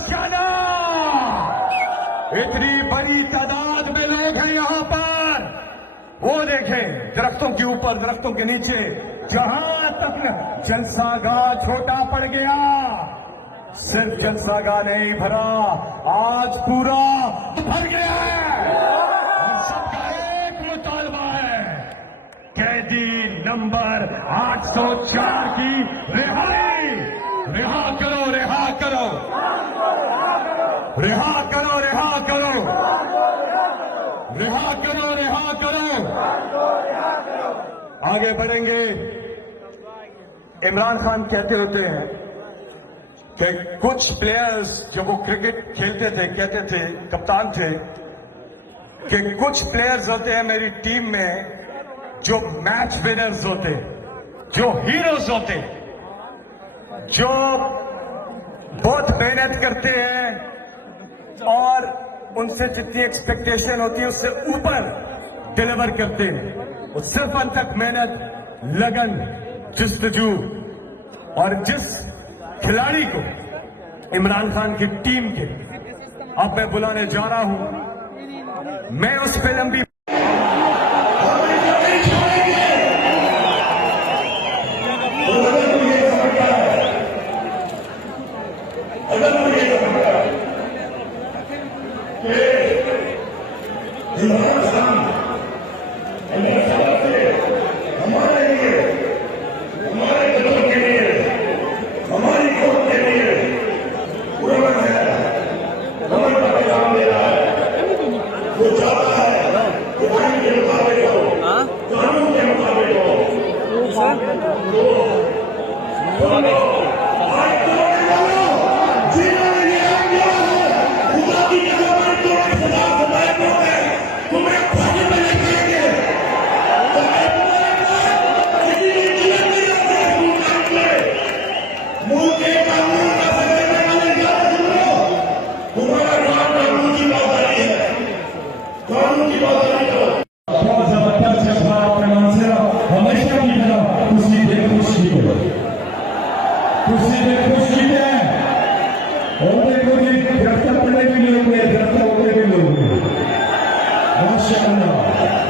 शाना, इतनी बड़ी तादाद में लोग हैं यहां पर। वो देखें दरख्तों के ऊपर, दरख्तों के नीचे, जहां तक जलसागाह छोटा पड़ गया। सिर्फ जलसागाह नहीं भरा, आज पूरा भर गया है। और सबका एक मुतालबा है, कैदी नंबर 804 की रिहाई। रिहा करो, रिहा करो, रिहा करो, रिहा करो, रिहा करो, रिहा करो। आगे बढ़ेंगे। इमरान खान कहते होते हैं कि कुछ प्लेयर्स जब वो क्रिकेट खेलते थे कहते थे, कप्तान थे, कि कुछ प्लेयर्स होते हैं मेरी टीम में जो मैच विनर्स होते, जो हीरोज होते, जो बहुत मेहनत करते हैं और उनसे जितनी एक्सपेक्टेशन होती है उससे ऊपर डिलीवर करते हैं। वो सिर्फ अंत तक मेहनत, लगन, जस्तजू। और जिस खिलाड़ी को इमरान खान की टीम के अब मैं बुलाने जा रहा हूं, मैं उस फिल्म भी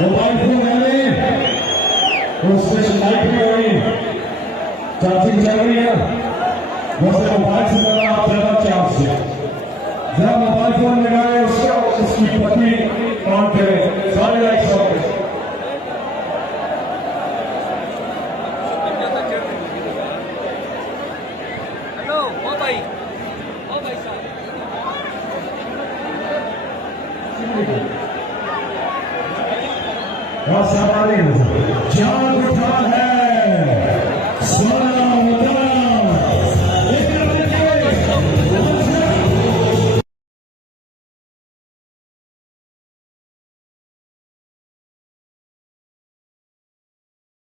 मोबाइल फोन है, उससे लाइट भी हो रही, चार्जिंग चल रही है। वैसे मोबाइल से लगा आप ज्यादा चार्ज से, जब मोबाइल फोन लगाए उसकी पत्नी ऑन करें, सारे लाइट्स ऑफ करें। हेलो ओ भाई साहब, जान उठा है सोना।